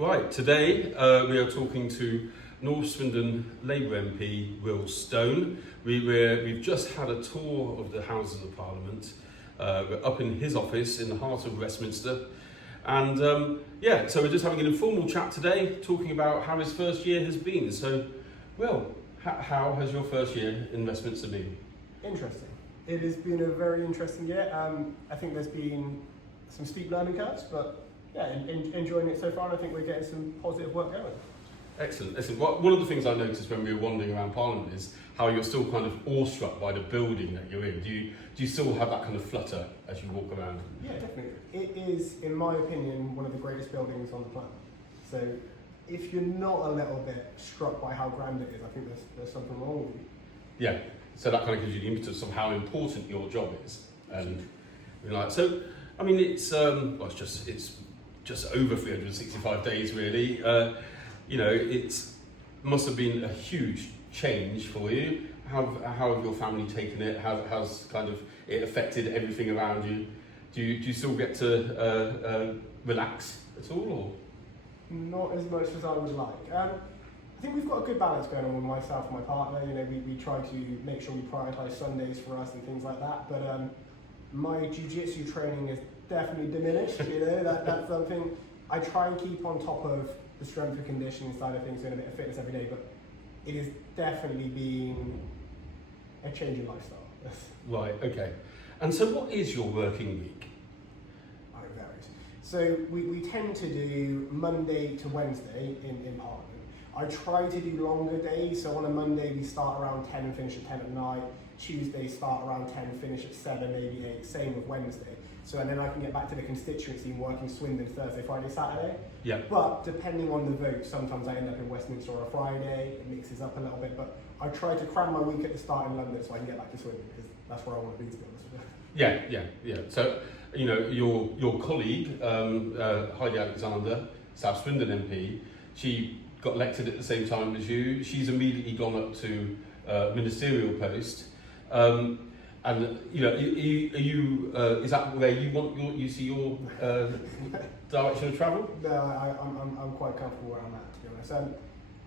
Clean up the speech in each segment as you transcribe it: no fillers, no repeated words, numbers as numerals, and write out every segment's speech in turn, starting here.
Right, today we are talking to North Swindon Labour MP Will Stone. We've just had a tour of the Houses of Parliament. We're up in his office in the heart of Westminster. And so we're just having an informal chat today, talking about how his first year has been. So, Will, how has your first year in Westminster been? Interesting. It has been a very interesting year. I think there's been some steep learning curves, but yeah, enjoying it so far, and I think we're getting some positive work going. Excellent. One of the things I noticed when we were wandering around Parliament is how you're still kind of awestruck by the building that you're in. Do you still have that kind of flutter as you walk around? Yeah, definitely. It is, in my opinion, one of the greatest buildings on the planet. So if you're not a little bit struck by how grand it is, I think there's something wrong with you. Yeah, so that kind of gives you the impetus of how important your job is. And so, I mean, it's just over 365 days, really. It must have been a huge change for you. How have your family taken it? How's kind of it affected everything around you? Do you still get to relax at all, or? Not as much as I would like. I think we've got a good balance going on with myself and my partner. We try to make sure we prioritise Sundays for us and things like that. But my jiu-jitsu training is definitely diminished. That's something I try and keep on top of the strength and conditioning side of things, doing a bit of fitness every day. But it has definitely been a change in lifestyle. Right. Okay. And so, what is your working week? It varies. So we tend to do Monday to Wednesday in Parliament. I try to do longer days, so on a Monday we start around 10 and finish at 10 at night. Tuesday start around 10, finish at 7, maybe 8, same with Wednesday. So and then I can get back to the constituency and working Swindon Thursday, Friday, Saturday. Yeah. But depending on the vote, sometimes I end up in Westminster on a Friday, it mixes up a little bit, but I try to cram my week at the start in London so I can get back to Swindon, because that's where I want to be, to be honest with you. Yeah. So, your colleague, Heidi Alexander, South Swindon MP, she got elected at the same time as you. She's immediately gone up to ministerial post. And is that where you see your direction of travel? No, I'm quite comfortable where I'm at, to be honest.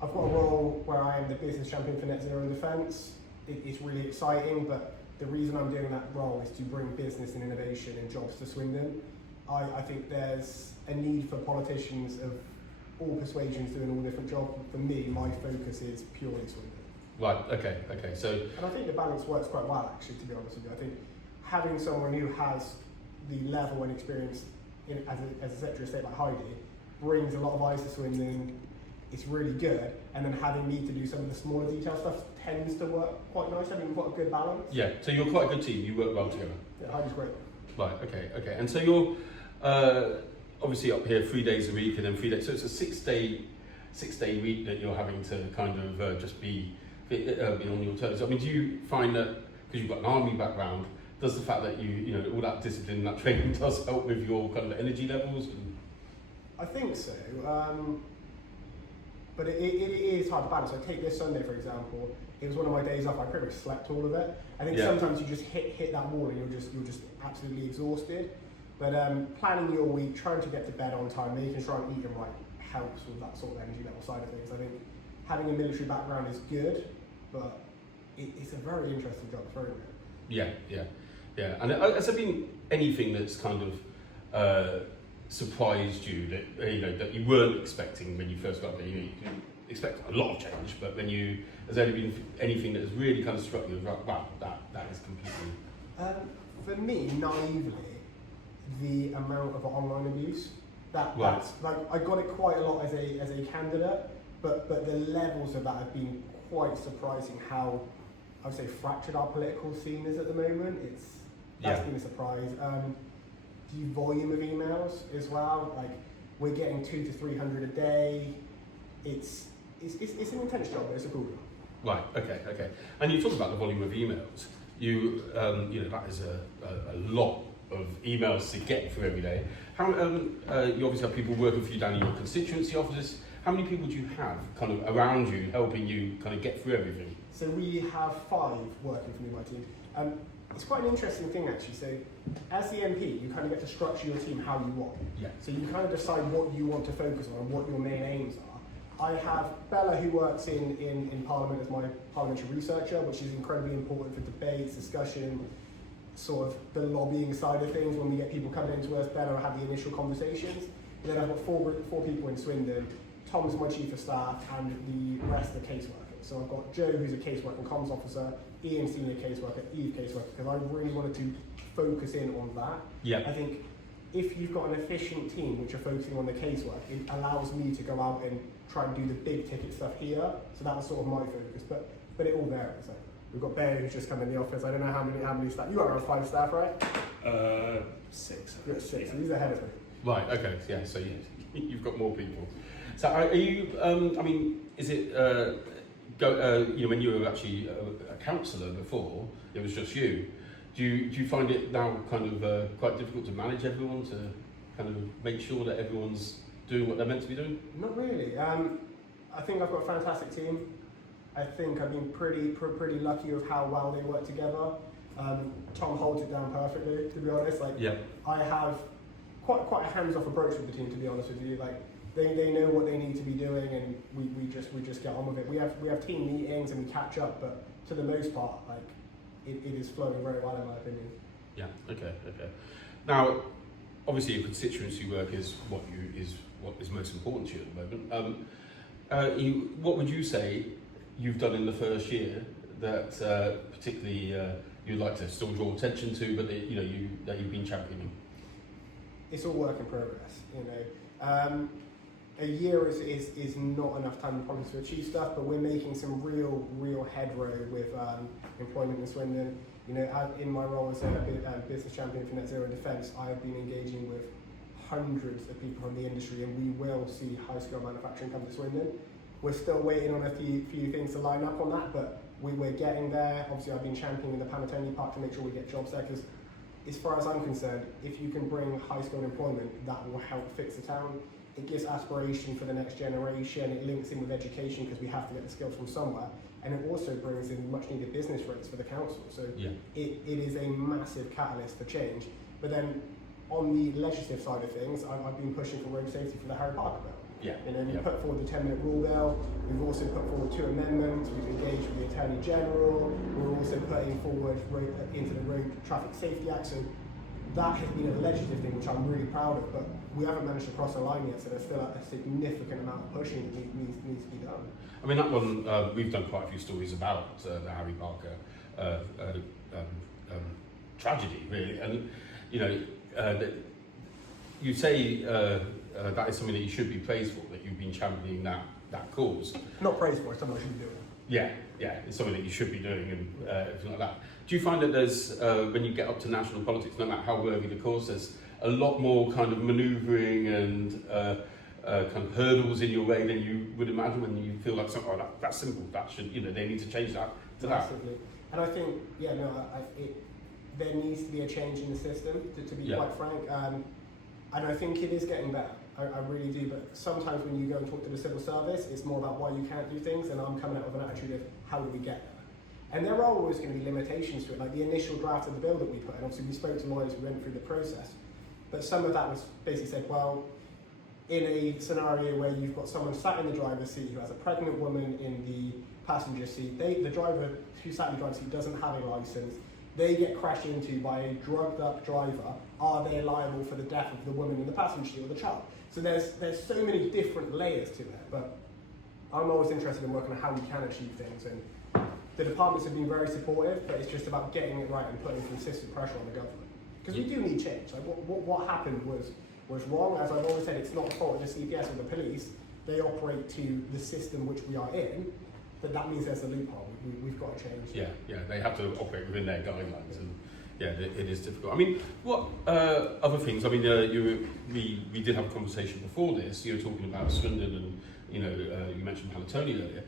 I've got a role where I am the business champion for net zero defence. It's really exciting, but the reason I'm doing that role is to bring business and innovation and jobs to Swindon. I think there's a need for politicians of all persuasions doing all different jobs. For me, my focus is purely Swindon. Right, okay, so... And I think the balance works quite well, actually, to be honest with you. I think having someone who has the level and experience as a Secretary of State like Heidi brings a lot of eyes to Swindon. It's really good. And then having me to do some of the smaller detail stuff tends to work quite nice. I think we've got a good balance. Yeah, so you're quite a good team. You work well together. Yeah, Heidi's great. Right, okay. And so you're obviously up here 3 days a week and then 3 days. So it's a six-day week that you're having to kind of just be on your toes. I mean, do you find that, because you've got an army background, does the fact that you all that discipline, that training does help with your kind of energy levels? I think so, but it is hard to balance. So take this Sunday, for example. It was one of my days off. I pretty much slept all of it. I think sometimes you just hit that wall and you're just absolutely exhausted. But planning your week, trying to get to bed on time, making sure I'm eating right helps with that sort of energy level side of things. I think having a military background is good, but it's a very interesting job. It's very good. Yeah. And has there been anything that's kind of surprised you that you weren't expecting when you first got there? You can expect a lot of change, but has there been anything that has really kind of struck you? Wow, that is completely. For me, naively, the amount of online abuse. That's like I got it quite a lot as a candidate, but the levels of that have been quite surprising. How I would say fractured our political scene is at the moment. That's been a surprise. The volume of emails as well. Like we're getting 200 to 300 a day. It's an intense job, but it's a cool job. Right. Okay. And you talk about the volume of emails. That is a lot of emails to get through every day. How you obviously have people working for you down in your constituency offices. How many people do you have kind of around you helping you kind of get through everything? So we have 5 working for me, my team. It's quite an interesting thing actually. So as the MP, you kind of get to structure your team how you want. Yeah. So you kind of decide what you want to focus on and what your main aims are. I have Bella, who works in Parliament as my parliamentary researcher, which is incredibly important for debates, discussion, sort of the lobbying side of things. When we get people coming into us, Bella will have the initial conversations. And then I've got four people in Swindon. Tom's my chief of staff, and the rest are caseworkers. So I've got Joe, who's a caseworker and comms officer, Ian, senior caseworker, Eve, caseworker, because I really wanted to focus in on that. Yeah. I think if you've got an efficient team which are focusing on the casework, it allows me to go out and try and do the big ticket stuff here. So that was sort of my focus, but it all varies. Like, we've got Bear, who's just come in the office. I don't know how many staff. You got around 5 staff, right? 6. You're at 6. So he's ahead of me. Right. Okay. Yeah. So you've got more people. So are you? I mean, is it? You know, when you were actually a councillor before, it was just you. Do you find it now kind of quite difficult to manage everyone, to kind of make sure that everyone's doing what they're meant to be doing? Not really. I think I've got a fantastic team. I think I've been pretty lucky with how well they work together. Tom holds it down perfectly, to be honest. Like, Yeah. I have quite a hands-off approach with the team, to be honest with you. Like, they know what they need to be doing, and we just get on with it. We have team meetings and we catch up, but to the most part, like, it is flowing very well in my opinion. Yeah. Okay. Now, obviously, your constituency work is what is most important to you at the moment. What would you say you've done in the first year that particularly you'd like to still draw attention to, but that you've been championing? It's all work in progress, you know. A year is not enough time probably to achieve stuff, but we're making some real headway with employment in Swindon. You know, in my role as a business champion for Net Zero Defence, I have been engaging with hundreds of people from the industry, and we will see high-scale manufacturing come to Swindon. We're still waiting on a few things to line up on that, but we're getting there. Obviously, I've been championing the Panatoni Park to make sure we get jobs there, because as far as I'm concerned, if you can bring high-skilled employment, that will help fix the town. It gives aspiration for the next generation. It links in with education because we have to get the skills from somewhere. And it also brings in much needed business rates for the council. So Yeah. it is a massive catalyst for change. But then on the legislative side of things, I've been pushing for road safety for the Harry Parker bill. Yeah. You know, we Yeah. put forward the 10-minute rule bill. We've also put forward 2 amendments. We've engaged with the Attorney General. We're also putting forward into the Road Traffic Safety Act. So that has been a legislative thing, which I'm really proud of, but we haven't managed to cross the line yet, so there's still a significant amount of pushing that needs to be done. I mean, that one, we've done quite a few stories about the Harry Parker tragedy, really. And, you know, you say that is something that you should be praised for, that you've been championing that cause. Not praised for, it's something I should be doing. Yeah, it's something that you should be doing and everything like that. Do you find that there's, when you get up to national politics, no matter how worthy the cause, there's a lot more kind of manoeuvring and kind of hurdles in your way than you would imagine when you feel like, that's simple, that should, you know, they need to change that to that? Massively. And I think, there needs to be a change in the system, to be quite frank. And I think it is getting better. I really do, but sometimes when you go and talk to the civil service, it's more about why you can't do things, and I'm coming out with an attitude of how do we get there. And there are always going to be limitations to it, like the initial draft of the bill that we put in. Obviously, we spoke to lawyers, we went through the process, but some of that was basically said, well, in a scenario where you've got someone sat in the driver's seat who has a pregnant woman in the passenger seat, the driver who sat in the driver's seat doesn't have a license, they get crashed into by a drugged up driver, are they liable for the death of the woman in the passenger seat or the child? So there's so many different layers to it, but I'm always interested in working on how we can achieve things, and the departments have been very supportive, but it's just about getting it right and putting consistent pressure on the government. Because we do need change. Like what happened was wrong. As I've always said, it's not the fault of the CPS or the police. They operate to the system which we are in, but that means there's a loophole. We've got to change. Yeah, they have to operate within their guidelines, and it is difficult. I mean, what other things? I mean, we did have a conversation before this. You were talking about Swindon, and you mentioned Panatoni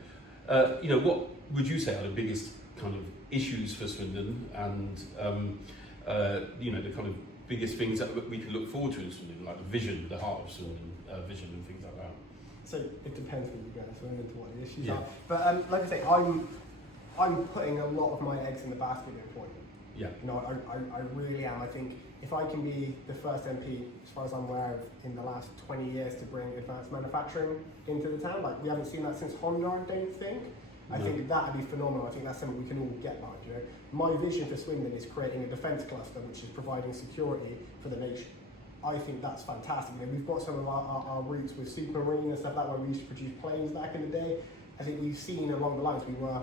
earlier. What would you say are the biggest kind of issues for Swindon, and the kind of biggest things that we can look forward to in Swindon, like the vision, the heart of Swindon vision, and things like that? So it depends when you go into what the issues Yeah. are. But like I say, I'm putting a lot of my eggs in the basket of employment. Yeah. You know, I really am. I think if I can be the first MP, as far as I'm aware of, in the last 20 years to bring advanced manufacturing into the town, like we haven't seen that since Honda, I don't think. I think that would be phenomenal. I think that's something we can all get behind. You know, my vision for Swindon is creating a defence cluster which is providing security for the nation. I think that's fantastic. You know, we've got some of our roots with Supermarine and stuff like that, where we used to produce planes back in the day. I think we've seen along the lines, we were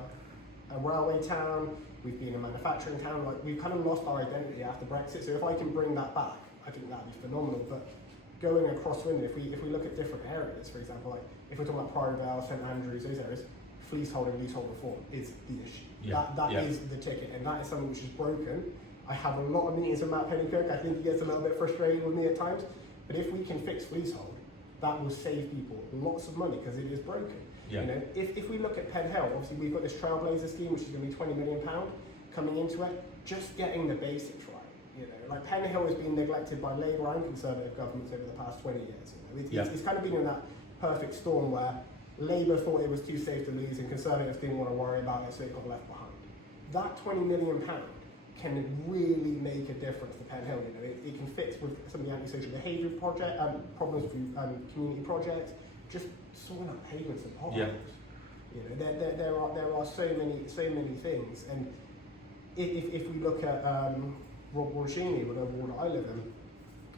a railway town, we've been a manufacturing town, like we've kind of lost our identity after Brexit. So if I can bring that back, I think that'd be phenomenal. But going across Swindon, if we look at different areas, for example, like if we're talking about Priory Vale, St Andrews, those areas, leasehold and leasehold reform is the issue. That is the ticket, and that is something which is broken. I have a lot of meetings with Matt Pennycook. I think he gets a little bit frustrated with me at times, but if we can fix leasehold, that will save people lots of money because it is broken. You know, if we look at Penn Hill, obviously we've got this Trailblazer scheme which is going to be £20 million coming into it. Just getting the basics right. You know, like Penn Hill has been neglected by Labour and Conservative governments over the past 20 years. You know, it's kind of been in that perfect storm where Labour thought it was too safe to lose and Conservatives didn't want to worry about it, so it got left behind. That £20 million can really make a difference to Penn Hill. You know, it can fix with some of the antisocial behaviour project problems with community projects, just sorting out pavements and potholes. You know, there are so many things, and if we look at Rob Roncini, whatever ward I live in,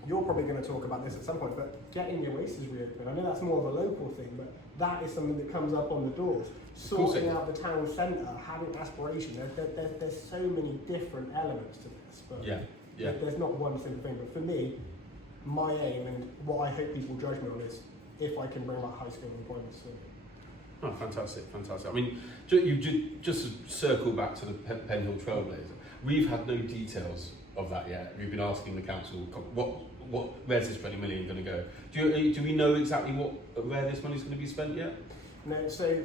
you're probably going to talk about this at some point, but getting your Oasis reopened, I know that's more of a local thing, but that is something that comes up on the doors. Sorting out the town centre, having aspiration, there's so many different elements to this, but there's not one simple thing. But for me, my aim and what I hope people judge me on is if I can bring that high school employment to Swindon. Oh, fantastic. I mean, just to circle back to the Penn Hill Trailblazer, we've had no details of that yet. We've been asking the council, where's this 20 million going to go? Do we know exactly where this money's going to be spent yet? No, so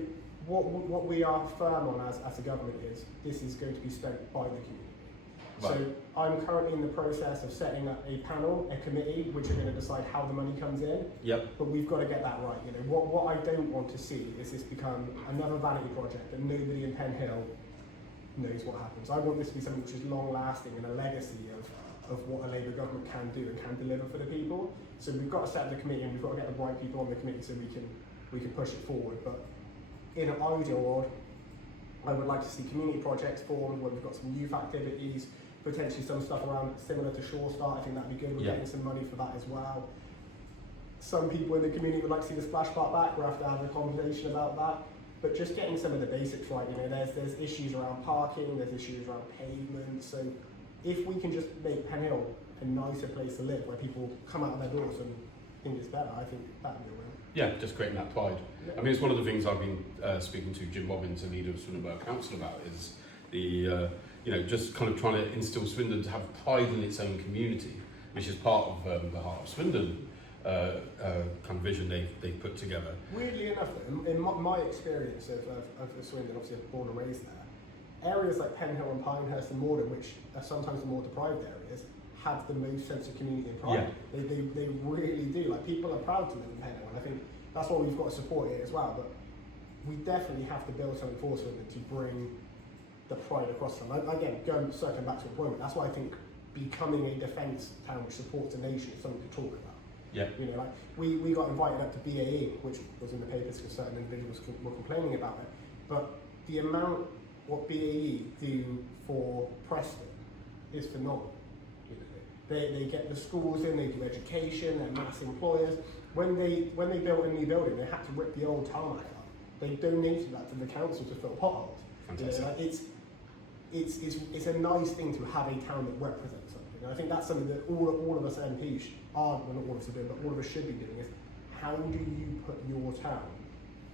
what we are firm on as a government is this is going to be spent by the community. Right. So I'm currently in the process of setting up a panel, a committee, which are going to decide how the money comes in. But we've got to get that right. You know, what I don't want to see is this become another vanity project that nobody in Penn Hill knows what happens. I want this to be something which is long lasting and a legacy of what a Labour government can do and can deliver for the people. So we've got to set up the committee and we've got to get the right people on the committee so we can push it forward. But in an ideal world, I would like to see community projects formed where we've got some youth activities, potentially some stuff around similar to Shore Start. I think that'd be good. We're getting some money for that as well. Some people in the community would like to see the splash park back. We'll have to have a conversation about that. But just getting some of the basics right, you know, there's issues around parking, there's issues around pavement. So if we can just make Penn Hill a nicer place to live, where people come out of their doors and think it's better, I think that'd be a win. Yeah, just creating that pride. I mean, it's one of the things I've been speaking to Jim Robbins, the leader of Swindon Borough Council, about is the you know, just kind of trying to instill Swindon to have pride in its own community, which is part of the Heart of Swindon kind of vision they've put together. Weirdly enough, in my experience of Swindon, obviously I'm born and raised there, areas like Penn Hill and Pinehurst and Morden, which are sometimes the more deprived areas, have the most sense of community and pride. They really do. Like, people are proud to live in Penn Hill, and I think that's why we've got to support it as well. But we definitely have to build something for Swindon to bring the pride across them. Again, circling back to employment, that's why I think becoming a defence town which supports the nation is something to talk about. You know, like we got invited up to BAE, which was in the papers because certain individuals were complaining about it. But the amount what BAE do for Preston is phenomenal. You know, they get the schools in, they do education, they're mass employers. When they built a new building, they had to rip the old tarmac up. They donated that to the council to fill potholes. You know, like it's a nice thing to have a town that represents something. And I think that's something that all of us MPs are, well, not all of us are doing, but all of us should be doing, is how do you put your town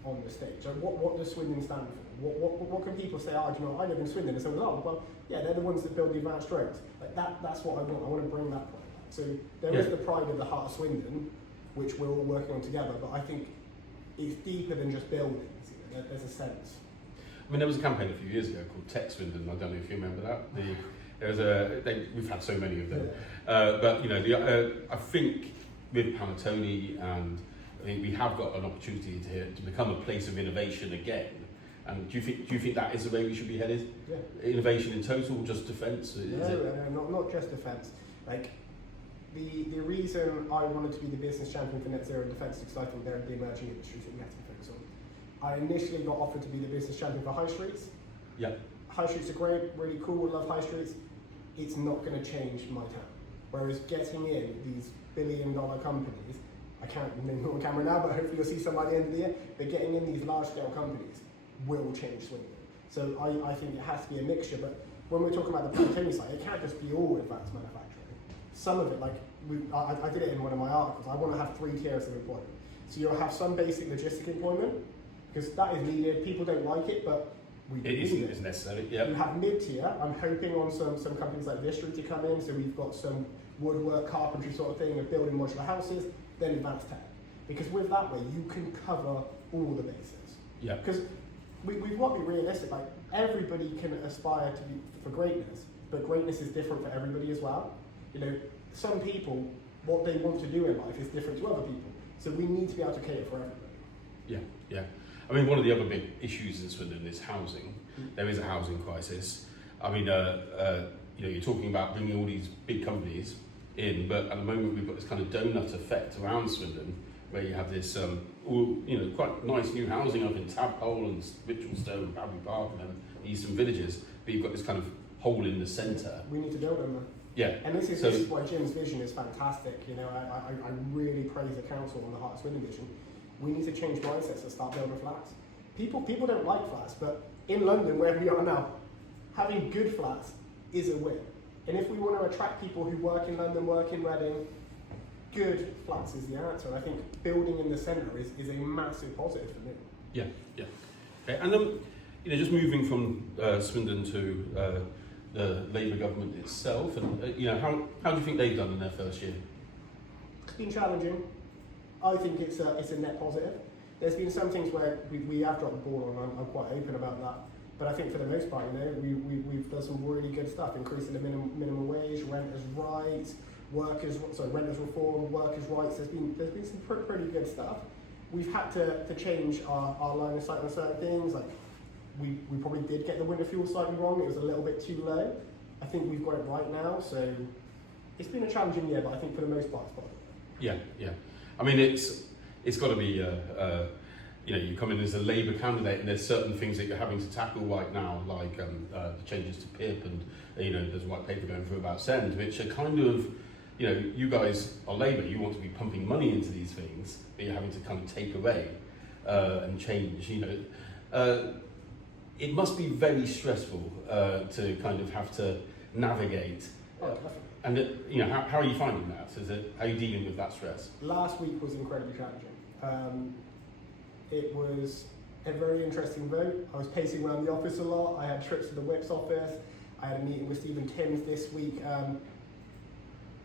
on the stage? So what does Swindon stand for? What can people say, oh, do you know, I live in Swindon, and someone's, oh, well, yeah, they're the ones that build the advanced roads. Like that's what I want. I want to bring that pride back. So there is the pride of the Heart of Swindon, which we're all working on together, but I think it's deeper than just buildings. You know, there's a sense. I mean, there was a campaign a few years ago called Tech Swindon. I don't know if you remember that. We've had so many of them. But you know, I think with Panettone, and I think we have got an opportunity to become a place of innovation again. And do you think that is the way we should be headed? Yeah. Innovation in total, just defence? No, not just defence. Like the reason I wanted to be the business champion for net zero and defence is because I think they're the emerging industries that we have to be focused on. I initially got offered to be the business champion for high streets. Yeah. High streets are great, really cool, love high streets. It's not going to change my town. Whereas getting in these billion-dollar companies, I can't name them on camera now, but hopefully you'll see some by the end of the year, but getting in these large-scale companies will change Swindon. So I think it has to be a mixture, but when we're talking about the plantain side, it can't just be all advanced manufacturing. Some of it, like I did it in one of my articles, I want to have 3 tiers of employment. So you'll have some basic logistic employment, because that is needed, people don't like it, but we need it. It's necessary, yeah. You have mid-tier, I'm hoping on some companies like Vistry to come in, so we've got some woodwork, carpentry sort of thing, of building modular houses, then advanced tech. Because with that way, you can cover all the bases. Yeah. Because we've got to be realistic, like everybody can aspire to be for greatness, but greatness is different for everybody as well. You know, some people, what they want to do in life is different to other people. So we need to be able to cater for everybody. Yeah, yeah. I mean, one of the other big issues in Swindon is housing. There is a housing crisis. I mean, you know, you're talking about bringing all these big companies in, but at the moment we've got this kind of donut effect around Swindon, where you have this, all, you know, quite nice new housing up in Tabhole and Richardstone, Badbury Park, and then Eastern Villages, but you've got this kind of hole in the centre. We need to build them. Yeah. And this is why Jim's vision is fantastic. You know, I really praise the council on the Heart of Swindon vision. We need to change mindsets and start building flats. People don't like flats, but in London, where we are now, having good flats is a win. And if we want to attract people who work in London, work in Reading, good flats is the answer. And I think building in the centre is a massive positive for me. Yeah, yeah. Okay, and you know, just moving from Swindon to the Labour government itself, and you know, how do you think they've done in their first year? It's been challenging. I think it's a net positive. There's been some things where we have dropped the ball on. I'm quite open about that. But I think for the most part, you know, we've done some really good stuff, increasing the minimum wage, renters' rights, renters' reform, workers' rights. There's been some pretty good stuff. We've had to change our line of sight on certain things. Like we probably did get the winter fuel slightly wrong. It was a little bit too low. I think we've got it right now. So it's been a challenging year, but I think for the most part, it's positive. Yeah, yeah. I mean, it's got to be, you know, you come in as a Labour candidate and there's certain things that you're having to tackle right now, like the changes to PIP and, you know, there's a white paper going through about SEND, which are kind of, you know, you guys are Labour, you want to be pumping money into these things, but you're having to kind of take away and change, you know. It must be very stressful to kind of have to navigate. Oh, definitely. And you know, how are you finding that? How are you dealing with that stress? Last week was incredibly challenging. It was a very interesting vote. I was pacing around the office a lot. I had trips to the Whip's office. I had a meeting with Stephen Timms this week.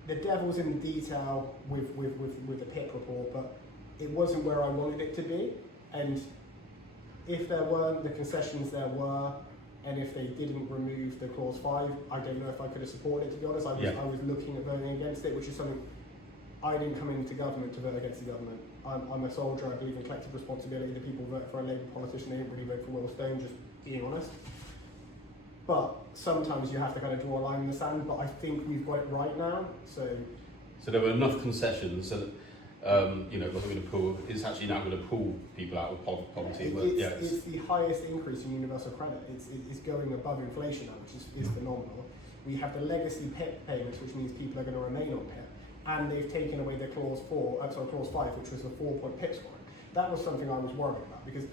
The devil's in the detail with the PIP report, but it wasn't where I wanted it to be. And if there weren't the concessions there were, and if they didn't remove the clause 5, I don't know if I could have supported it, to be honest. I was looking at voting against it, which is something I didn't come into government to vote against the government. I'm a soldier, I believe in collective responsibility. The people vote for a Labour politician, they didn't really vote for Will Stone, just being honest. But sometimes you have to kind of draw a line in the sand, but I think we've got it right now, so there were enough concessions so that, you know, wasn't going to pull, it's actually now going to pull people out of poverty. It's the highest increase in universal credit. It's going above inflation now, which is phenomenal. We have the legacy PIP payments, which means people are going to remain on PIP. And they've taken away the clause 5, which was the 4-point PIP scoring. That was something I was worried about, because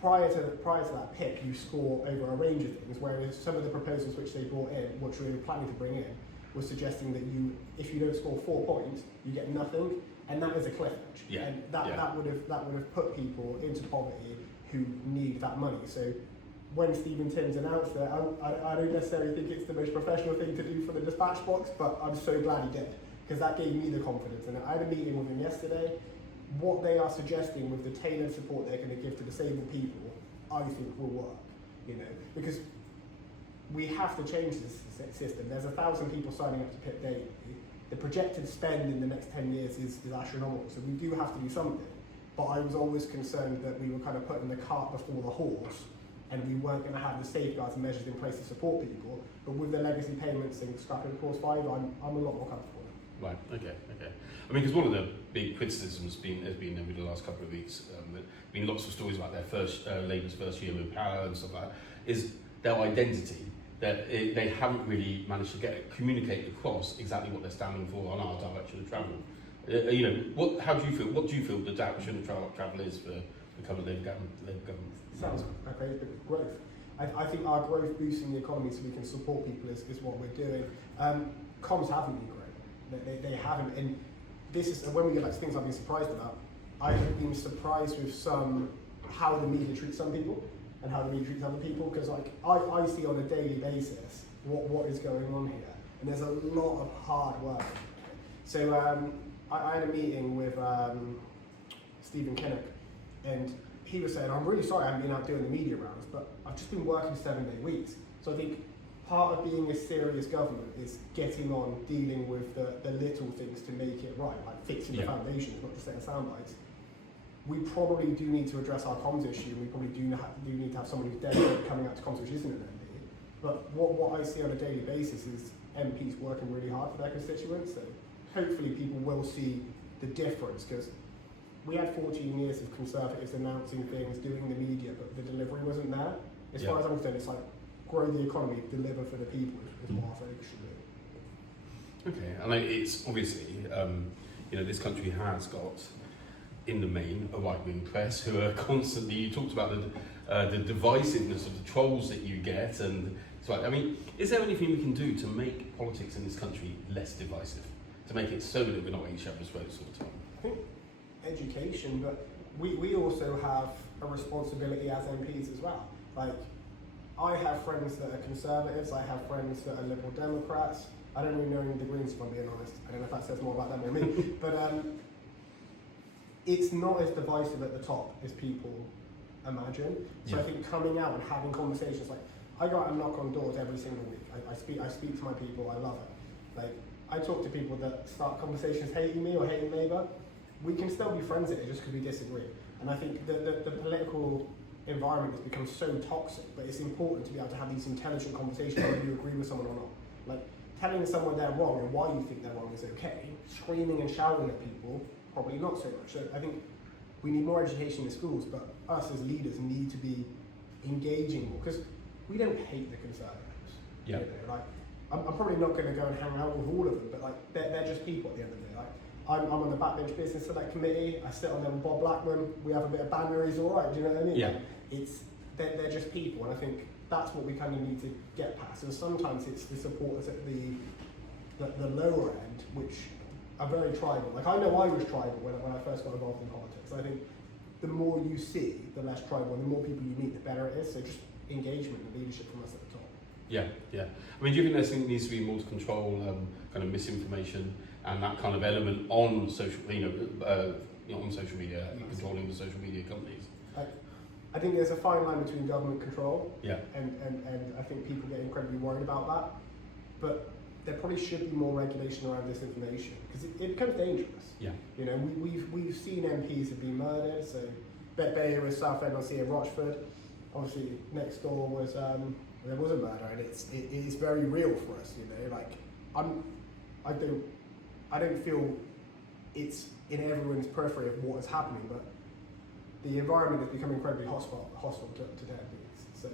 prior to that PIP, you score over a range of things, whereas some of the proposals which they brought in, which we were planning to bring in, was suggesting that if you don't score 4 points, you get nothing, and that is a cliff edge. Yeah. And that would have put people into poverty who need that money. So when Stephen Timms announced it, I don't necessarily think it's the most professional thing to do for the dispatch box, but I'm so glad he did, because that gave me the confidence. And I had a meeting with him yesterday. What they are suggesting with the tailored support they're going to give to disabled people, I think will work, you know, because we have to change this system. There's 1,000 people signing up to PIP daily. The projected spend in the next 10 years is astronomical, so we do have to do something. But I was always concerned that we were kind of putting the cart before the horse and we weren't going to have the safeguards and measures in place to support people. But with the legacy payments and scrapping of clause 5, I'm a lot more comfortable. Right. Okay. I mean, because one of the big criticisms has been over the last couple of weeks. There's been lots of stories about their Labour's first year in power and stuff like that. Is their identity that they haven't really managed to communicate across exactly what they're standing for on our direction of travel. How do you feel? What do you feel the direction of travel is for the current Labour government? Sounds like a bit growth. I think our growth boosting the economy so we can support people is what we're doing. Comms haven't been great. They haven't. And this is when we get back to things I've been surprised about. I've been surprised with how the media treats some people and how the media treats other people, because I see on a daily basis what is going on here, and there's a lot of hard work. So I had a meeting with Stephen Kinnock, and he was saying, I'm really sorry I haven't been out doing the media rounds, but I've just been working 7-day weeks. So I think part of being a serious government is getting on, dealing with the little things to make it right, like fixing the foundations, not just setting sound bites. We probably do need to address our comms issue. We probably do need to have someone who's dedicated coming out to comms, which isn't an MP. But what I see on a daily basis is MPs working really hard for their constituents. So hopefully people will see the difference, because we had 14 years of Conservatives announcing things, doing the media, but the delivery wasn't there. As far as I'm concerned, it's like grow the economy, deliver for the people is what our focus should be. Okay, and it's obviously, this country has got, in the main, a right-wing press who are constantly. You talked about the divisiveness of the trolls that you get, and it's like, I mean, is there anything we can do to make politics in this country less divisive, to make it so that we're not at each other's throats all the time? I think education, but we also have a responsibility as MPs as well. Like, I have friends that are Conservatives, I have friends that are Liberal Democrats. I don't really know any of the Greens, if I'm being honest. I don't know if that says more about them or me. But it's not as divisive at the top as people imagine. So I think coming out and having conversations, like, I go out and knock on doors every single week. I speak to my people, I love it. Like, I talk to people that start conversations hating me or hating Labour. We can still be friends at it just because we disagree. And I think the political environment has become so toxic, but it's important to be able to have these intelligent conversations whether you agree with someone or not. Like, telling someone they're wrong and why you think they're wrong is okay. Screaming and shouting at people, probably not so much. So I think we need more education in schools, but us as leaders need to be engaging more, because we don't hate the Conservatives. Yeah. Like, I'm probably not going to go and hang out with all of them, but like they're just people at the end of the day. Like, I'm on the backbench business select committee. I sit on there with Bob Blackman. We have a bit of banter. He's all right. Do you know what I mean? Yeah. They're just people, and I think that's what we kind of need to get past. And sometimes it's the supporters at the lower end, which are very tribal. Like, I know I was tribal when I first got involved in politics. I think the more you see, the less tribal, and the more people you meet, the better it is. So just engagement and leadership from us at the top. Yeah. I mean, do you think there needs to be more to control kind of misinformation and that kind of element on social, on social media, controlling the social media companies? I think there's a fine line between government control and I think people get incredibly worried about that. But there probably should be more regulation around this information, because it becomes dangerous. Yeah. We've seen MPs have been murdered. So Bay was Southend, I see at Rochford. Obviously, next door was there was a murder, and it is very real for us. Like, I don't feel it's in everyone's periphery of what is happening, but the environment has become incredibly hostile to MPs. So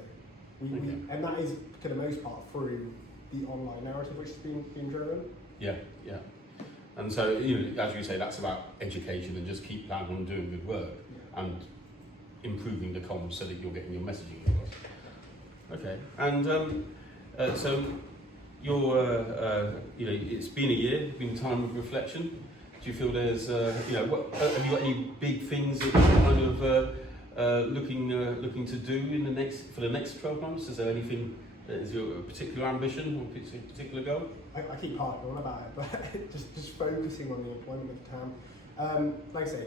and that is to the most part through the online narrative which has been driven. Yeah. And so, as you say, that's about education and just keep planning on doing good work and improving the comms so that you're getting your messaging across. Okay. And so it's been a year, it's been a time of reflection. Do you feel there's, have you got any big things that you're kind of looking to do for the next 12 months? Is there anything that is your particular ambition or particular goal? I keep harping on about it, but just focusing on the employment of the town. Like I say,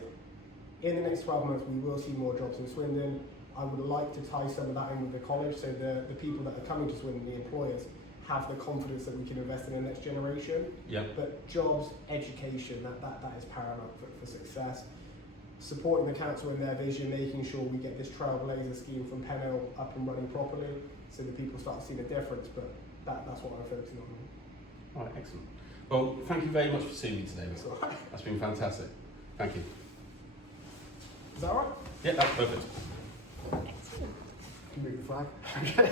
in the next 12 months we will see more jobs in Swindon. I would like to tie some of that in with the college, so the people that are coming to Swindon, the employers, have the confidence that we can invest in the next generation. Yeah. But jobs, education, that is paramount for success. supporting the council in their vision, making sure we get this Trailblazer scheme from Pennell up and running properly, so that people start to see the difference. But that's what I'm focusing on. All right, excellent. Well, thank you very much for seeing me today. That's all right. That's been fantastic. Thank you. Is that all right? Yeah, that's perfect. Can move the flag.